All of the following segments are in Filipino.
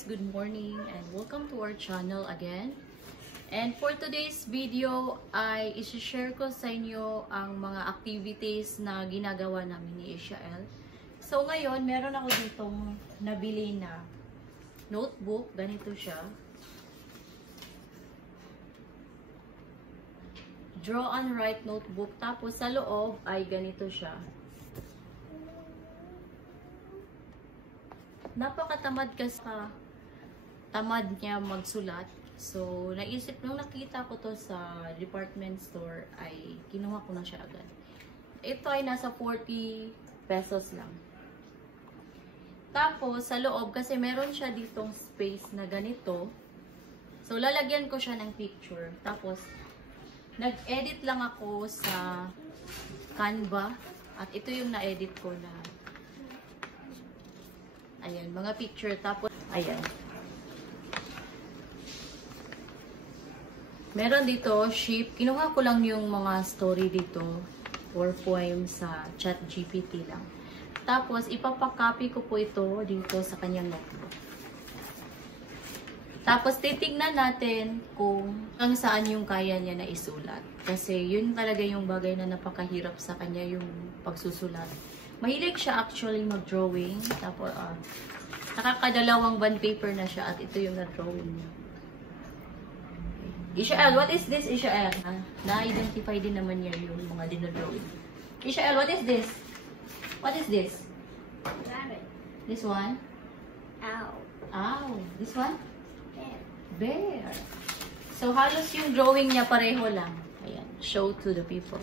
guys, good morning and welcome to our channel again. And for today's video ay isi-share ko sa inyo ang mga activities na ginagawa namin ni Ishael. So ngayon, meron ako ditong nabili na notebook, ganito siya. Draw and write notebook, tapos sa loob ay ganito siya. Napakatamad kasi tamad niya magsulat. So, naisip nung nakita ko to sa department store ay kinuha ko na siya agad. Ito ay nasa 40 pesos lang. Tapos, sa loob, kasi meron siya ditong space na ganito. So, lalagyan ko siya ng picture. Tapos, nag-edit lang ako sa Canva. At ito yung na-edit ko na ayan, mga picture. Tapos, ayan. Meron dito, sheep. Kinuha ko lang yung mga story dito or poem sa ChatGPT lang. Tapos, ipapakopy ko po ito dito sa kanyang notebook. Tapos, titignan natin kung hanggang saan yung kaya niya na isulat. Kasi, yun talaga yung bagay na napakahirap sa kanya, yung pagsusulat. Mahilig siya actually mag-drawing. Tapos, nakakadalawang bond paper na siya at ito yung na-drawing niya. Ishael, what is this, Ishael? Na-identify din naman niya yung mga dinodrawing. Ishael, what is this? What is this? Rabbit. This one? Ow. Ow. This one? Bear. Bear. So, halos yung drawing niya pareho lang. Ayan. Show to the people.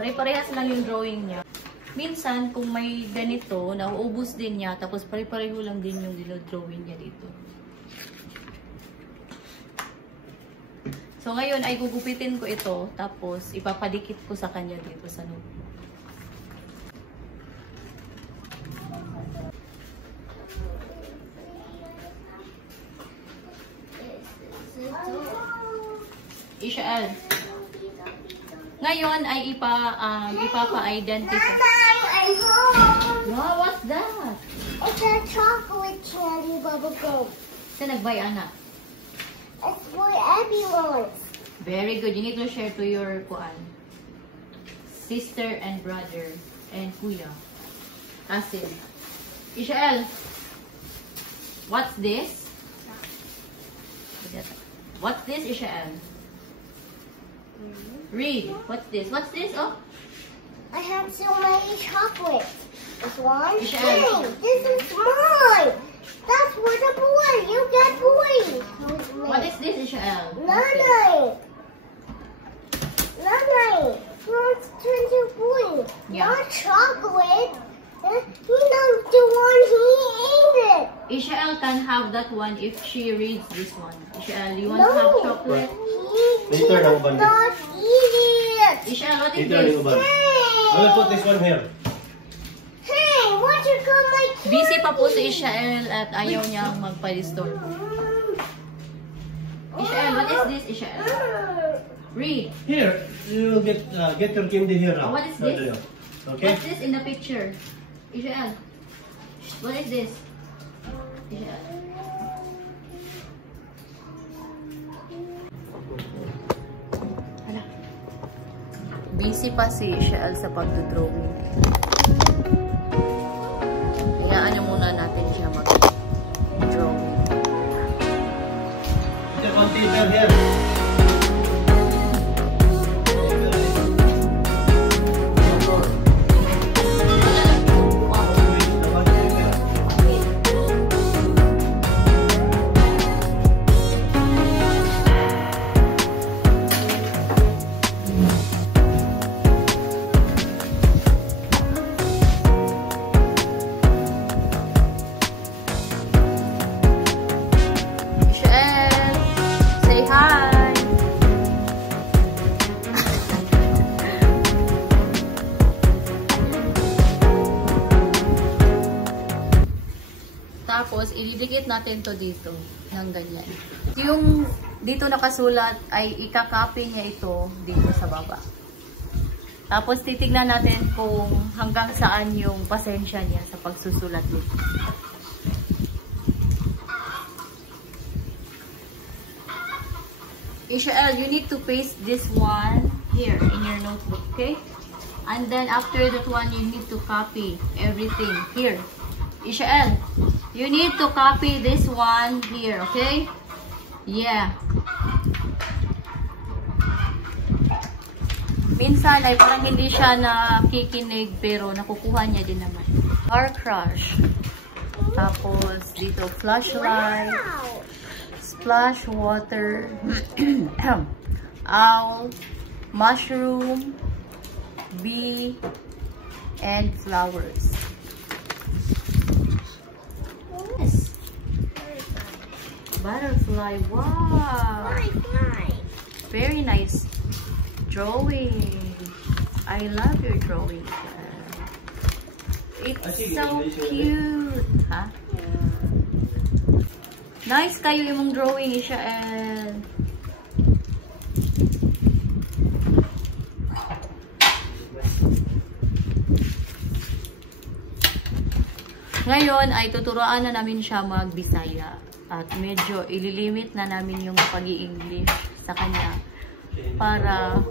Pare-parehas lang yung drawing niya. Minsan, kung may ganito, nauubos din niya, tapos pare-pareho lang din yung dinodrawing niya dito. So, ngayon ay gugupitin ko ito, tapos ipapadikit ko sa kanya dito sa notebook. Ishael. Ngayon ay ipapa-identify. Wow, what's that? It's a chocolate candy bubble gum. Saan nag-buy, anak? It's for everyone. Very good. You need to share to your sister and brother and kuya. Cousin. Ishael, what's this? What's this, Ishael? Read. What's this? What's this? Oh. I have so many chocolates. This one. Ishael. Hey, this is mine. That's for the boy. You get boy. What is this, Ishael? Nana. Nana. Let's turn to boy. Yeah. Not chocolate. He knows the one he ate it. Ishael can have that one if she reads this one. Ishael, you want No. to have chocolate? He cannot eat it. Ishael, what is Later, this? Uban. Hey. I will put this one here. Hey, what you got my candy? Busy pa po si Ishael at ayaw niyang magpa-restore. Ishael, what is this, Ishael? Read. Here, you will get your candy here now. Oh, what is this? Okay. What's this in the picture? Ishael, what is this? Ishael. Hala. Busy pa si Ishael sa pagdodrawing. Hayaan na muna natin siya mag-drawing. Put the container here. Tapos, ididikit natin to dito ng ganyan. Yung dito nakasulat ay ikakopy niya ito dito sa baba. Tapos titignan natin kung hanggang saan yung pasensya niya sa pagsusulat nito. Ishael, you need to paste this one here in your notebook, okay? And then after that one, you need to copy everything here. Ishael, you need to copy this one here, okay? Yeah. Minsan ay parang hindi siya nakikinig pero nakukuha niya din naman. Car crush. Tapos dito flashlight. Wow. Splash water, owl, mushroom, bee, and flowers. Yes. Butterfly. Wow. Butterfly. Very nice drawing. I love your drawing. It's so cute. Huh? Nice kayo imong drawing, Ishael. Ngayon ay tuturuan na namin siya mag-Bisaya. At medyo ililimit na namin yung pag-i-English sa kanya para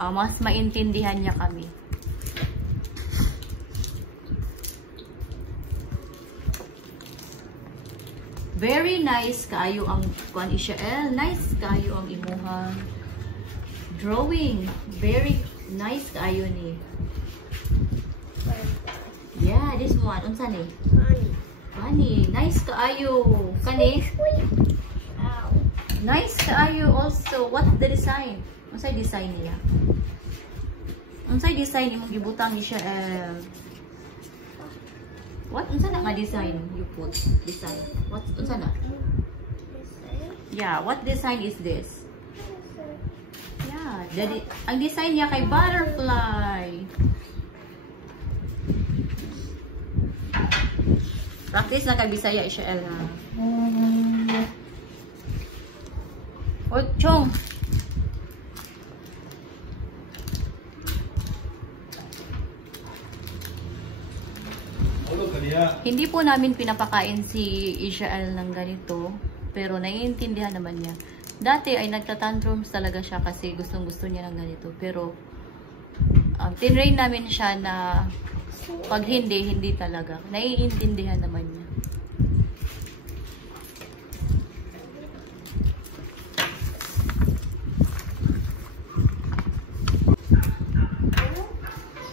mas maintindihan niya kami. Very nice kaayo ang kuan Ishael. Nice kaayo ang imuhang drawing. Very nice kaayo ni. Yeah, this one. Unsa ni? Funny. Nice kaayo. Kani? Nice kaayo also. What's the design? Unsay design niya? Unsay design imong gibutang Ishael? What? Unsa na nga design you put? Design. What? Unsa na? Yeah, what design is this? Yeah, ang design niya kay butterfly. Practice na kay Bisaya, Ishael ha. Oh, Chong. Hindi po namin pinapakain si Ishael ng ganito, pero naiintindihan naman niya. Dati ay nagtatantrums talaga siya kasi gustong-gusto niya ng ganito, pero tinrain namin siya na pag hindi talaga. Naiintindihan naman niya.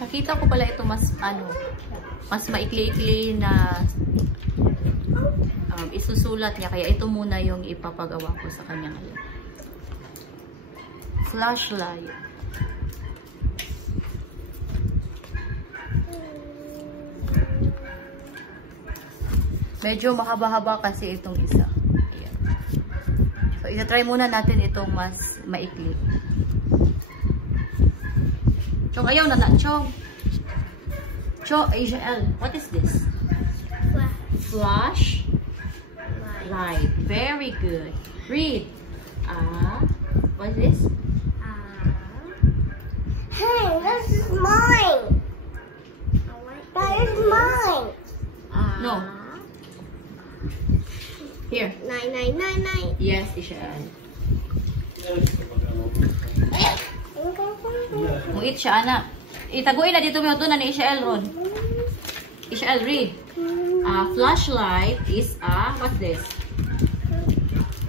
Nakita ko pala ito mas mas maikli-ikli na isusulat niya. Kaya ito muna yung ipapagawa ko sa kanya ngayon. Flashlight. Medyo mahaba-haba kasi itong isa. Ayan. So, ita-try muna natin itong mas maikli. Chong, ayaw na na. Chong. Ishael, what is this? Flash light. Very good. Read. What is this? Hey, this is mine. That is mine. No. Here. 9. Yes, Ishael. Muit siya, anak. Itaguin na dito mo ito na ni Ishael ron. Ishael, read. Flashlight is what's this?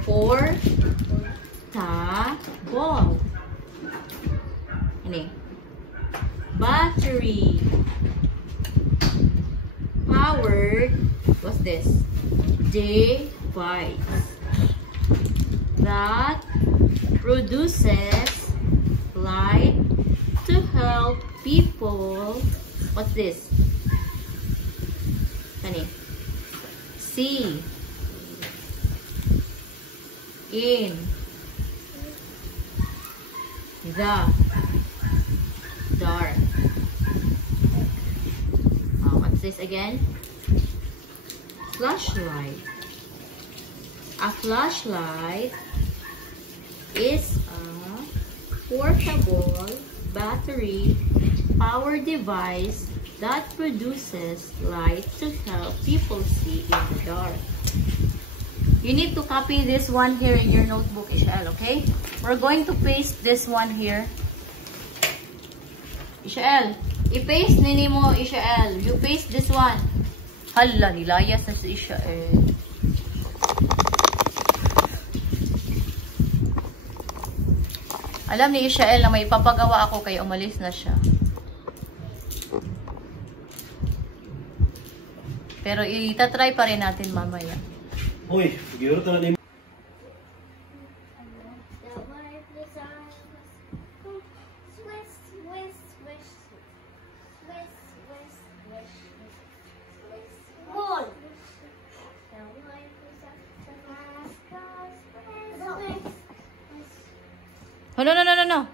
Portable. Ini. Battery. Powered. What's this? Device. That produces light to help people. What's this? Kani? See in the dark. What's this again? Flashlight. A flashlight is a portable battery power device that produces light to help people see in the dark. You need to copy this one here in your notebook, Ishael, okay? We're going to paste this one here. Ishael, i-paste nini mo, Ishael. You paste this one. Hala, nilayas na si Ishael. Alam ni Ishael na may papagawa ako kaya umalis na siya. Pero itatry pa rin natin mamaya. Uy, siguro ka na din. Oh, no. I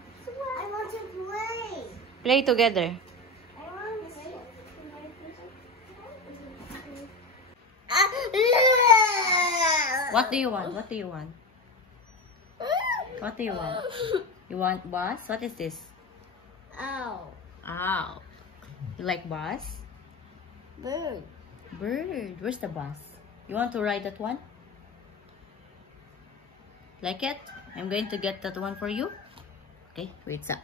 want to play. Play together. What do you want? What do you want? What do you want? You want bus? What is this? Ow. Ow. You like bus? Bird. Bird. Where's the bus? You want to ride that one? Like it? I'm going to get that one for you. Okay, wait up.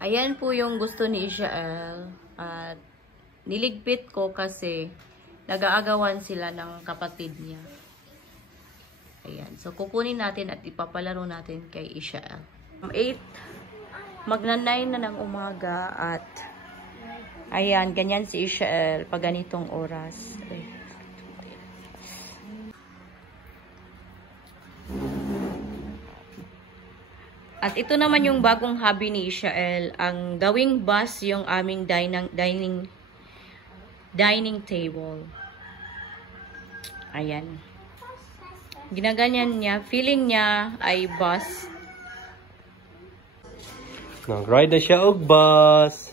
Ayan po yung gusto ni Ishael. At niligpit ko kasi nag-aagawan sila ng kapatid niya. Ayan. So, kukunin natin at ipapalaro natin kay Ishael. 8, magna-9 na ng umaga at ayan, ganyan si Ishael pag ganitong oras. Ay. At ito naman yung bagong hobby ni Ishael, ang gawing bus yung aming dining table. Ayan. Ginaganyan niya, feeling niya ay bus. Nag-ride na siya og bus.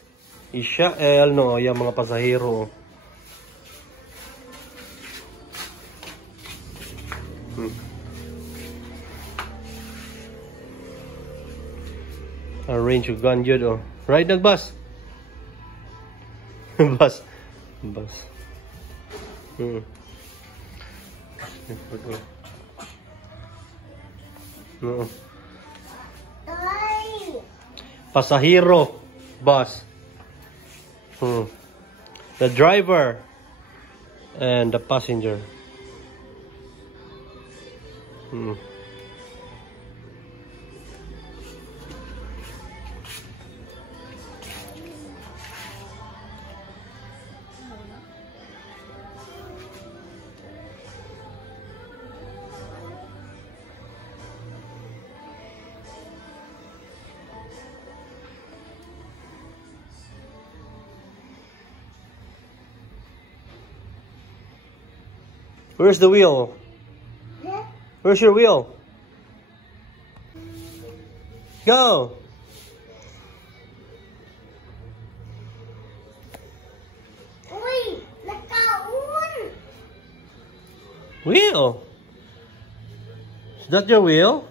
Ishael, no, yung mga pasahero. Arrange yung gun yun, oh. Ride nag-bus. Bus. No. Pasahero. Bus. The driver. And the passenger. Where's the wheel? Where's your wheel? Go! Wheel? Is that your wheel?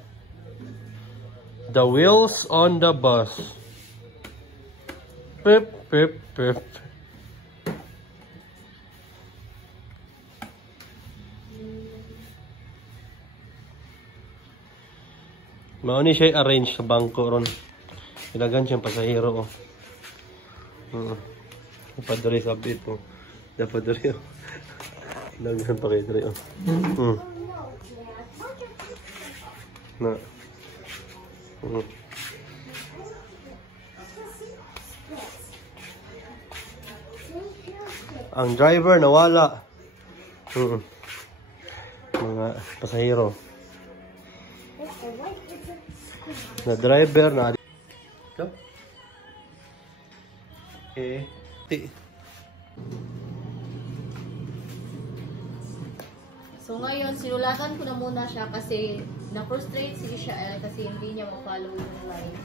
The wheels on the bus. Pip, pip, pip. Mauni siya arrange sa bangko ron. Ilagan siyang pasahero. Padre sa bit po. Dapat diri. Ilagan pa kay diri. Na. Ang driver nawala. Mga pasahero. Na driver na. Okay. So ngayon, sinulatan ko na muna siya kasi na-frustrate si Ishael kasi hindi niya ma-follow yung line.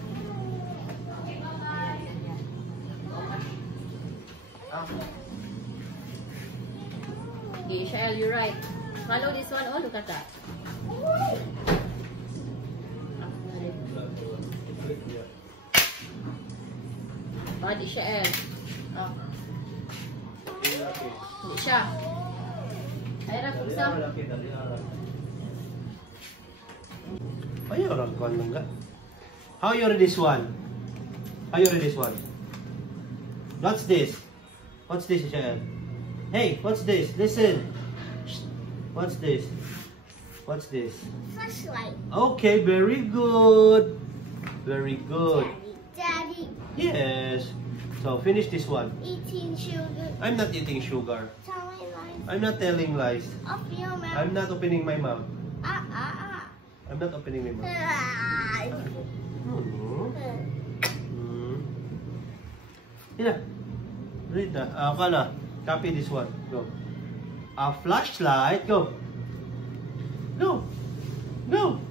Okay, Ishael, you're right. Follow this one. Oh, look at that. Oh, Ishael. Oh. Hindi siya. Ay, rapuksa. Ayaw, ragkuhan lang ka. How you read this one? How you read this one? What's this? What's this, Ishael? Hey, what's this? Listen. Shh. What's this? What's this? Flashlight. Okay, very good. Very good. Daddy. Yes. So, finish this one. Eating sugar. I'm not eating sugar. Telling lies. I'm not telling lies. Off your mouth. I'm not opening my mouth. Ah. I'm not opening my mouth. Here. Read that. Kala. Copy this one. Go. A flashlight. Go. Go. Go.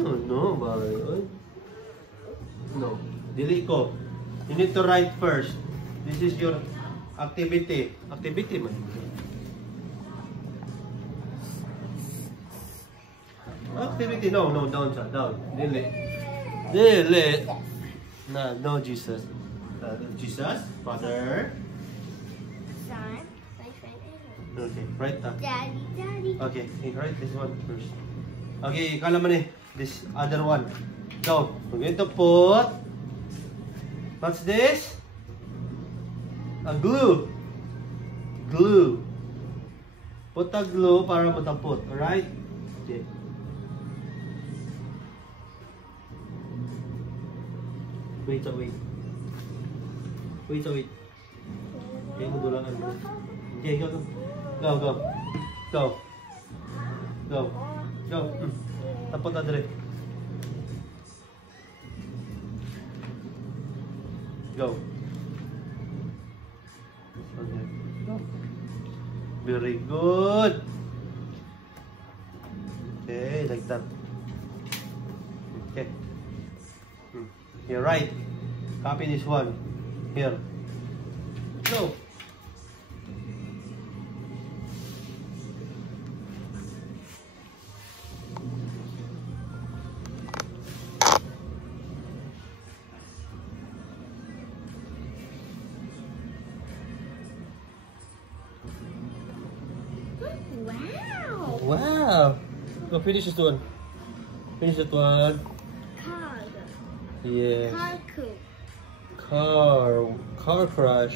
Oh, no, Mario. No. Dili ko. You need to write first. This is your activity. Activity man. Activity. No, down, sir. Down. Dili. Dili. No, Jesus. Jesus, Father. Son. My friend. Okay, write that. Daddy. Okay, write this one first. Okay, kala mo ni. This other one. So, we're going to put. What's this? A glue. Glue. Put a glue para matapot. Alright? Okay. Wait. Okay, madulangan mo. Okay, go. Go. Tapos na dire. Go. Okay. Go. Very good. Okay, like that. Okay. You're right. Copy this one. Here. Go. Wow. Go finish this one. Finish that one. Car. Yes. Car. Car crash.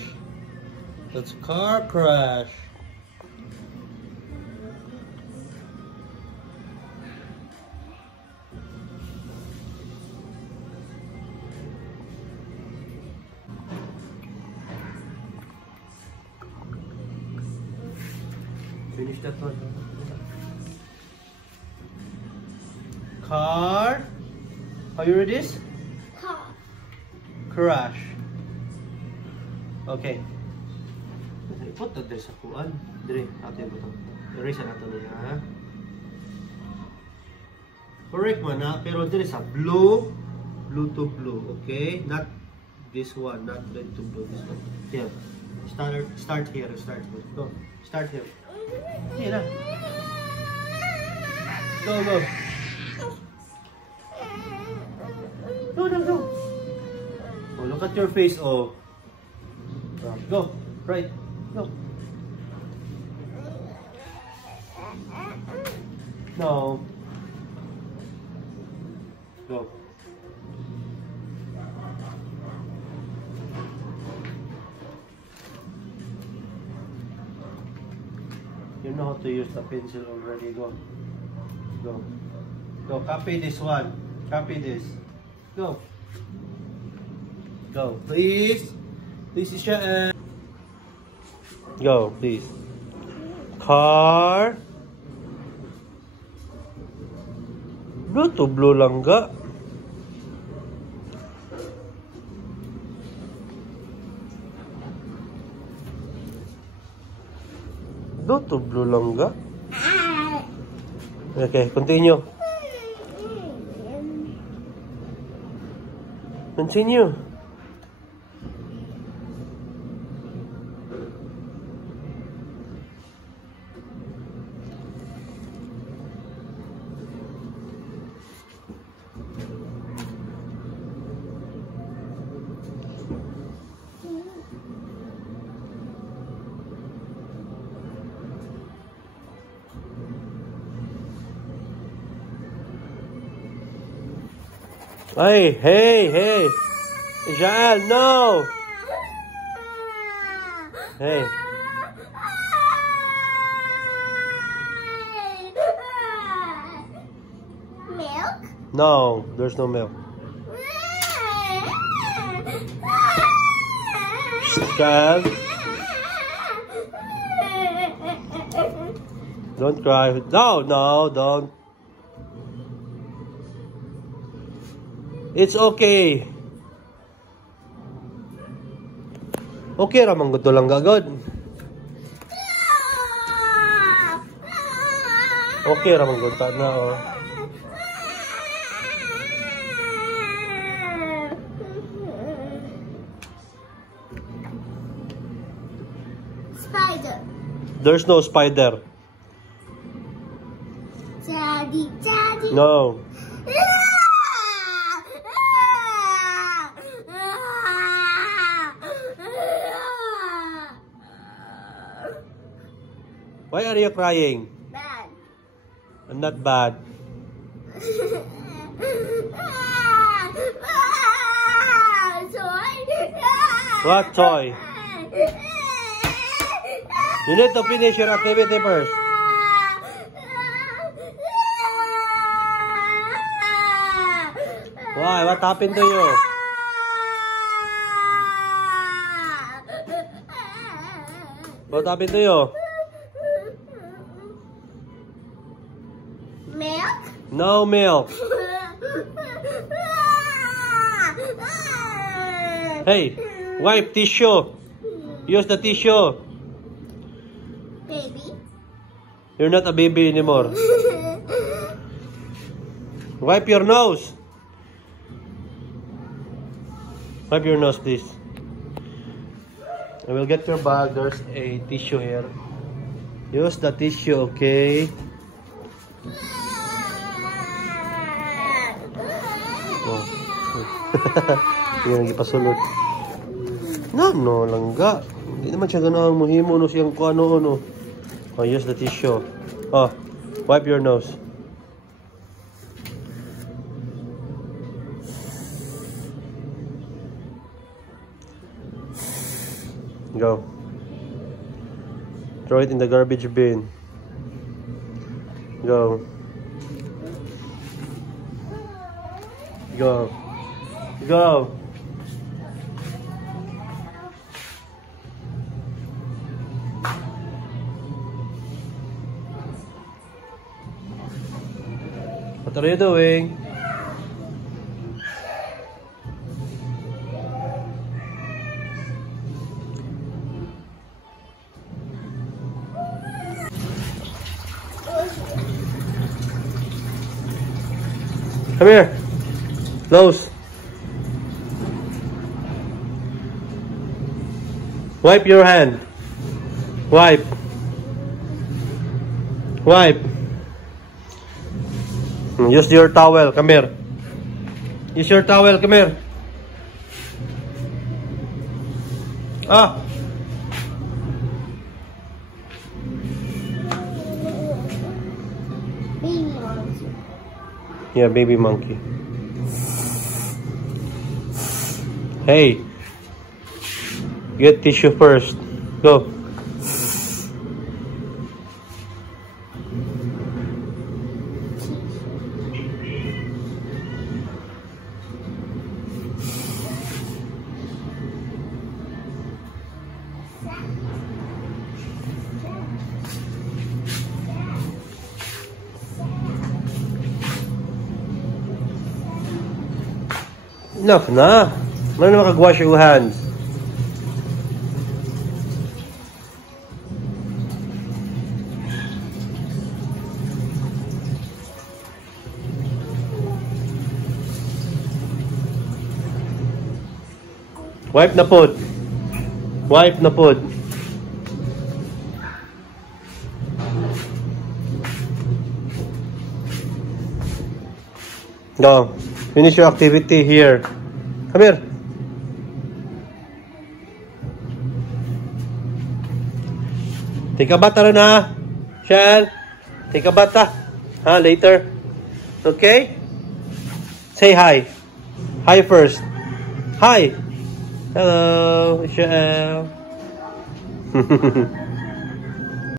That's car crash. Finish that one. Car. How you read this? Car. Crash. Okay. Put that there sa kuan. Dire, atin mo to. Erase na natin niya. Correct man na, pero dire sa blue to blue, okay? Not this one, not red to blue, this one. Here. Start here. Go. Start here. Here na. Go. Go. Oh, look at your face, oh. Go. Right. Go. No. Go. You know how to use the pencil already. Go. Copy this one. Copy this. Go. Please. Please, Isha. Go, please. Car. Blue to blue lang ga. Blue to blue lang ga. Okay, continue. Continue. Hey. Jael, no. Hey. Milk? No, there's no milk. Jael, don't cry. No, don't. It's okay. Okay ramang gusto lang gagod. Okay ramang gusto na oh. Spider. There's no spider. Daddy. No. Why are you crying? Bad. I'm not bad. What toy? You need to finish your activity first. Why? What happened to you? What happened to you? Milk? No milk. Hey, wipe tissue. Use the tissue. Baby? You're not a baby anymore. Wipe your nose. Wipe your nose, please. I will get your bag. There's a tissue here. Use the tissue, okay? Oh. Yan, ipasulot. No, langga. Hindi naman siya gano'ng muhimo no siyang kung ano. Oh, use the tissue. Oh, wipe your nose. Go. Throw it in the garbage bin. Go. Go. Go. What are you doing? Come here. Close. Wipe your hand. Wipe. Wipe. Use your towel. Come here. Use your towel. Come here. Ah. Baby monkey. Yeah, baby monkey. Hey. Get tissue first. Go. Enough na. Ano na makag-wash your hands? Wipe na pod. Wipe na pod. Go. Finish your activity here. Come here. Take a bath na. Shell. Take a bath. Later. Okay? Say hi. Hi first. Hi. Hello, Isha'el.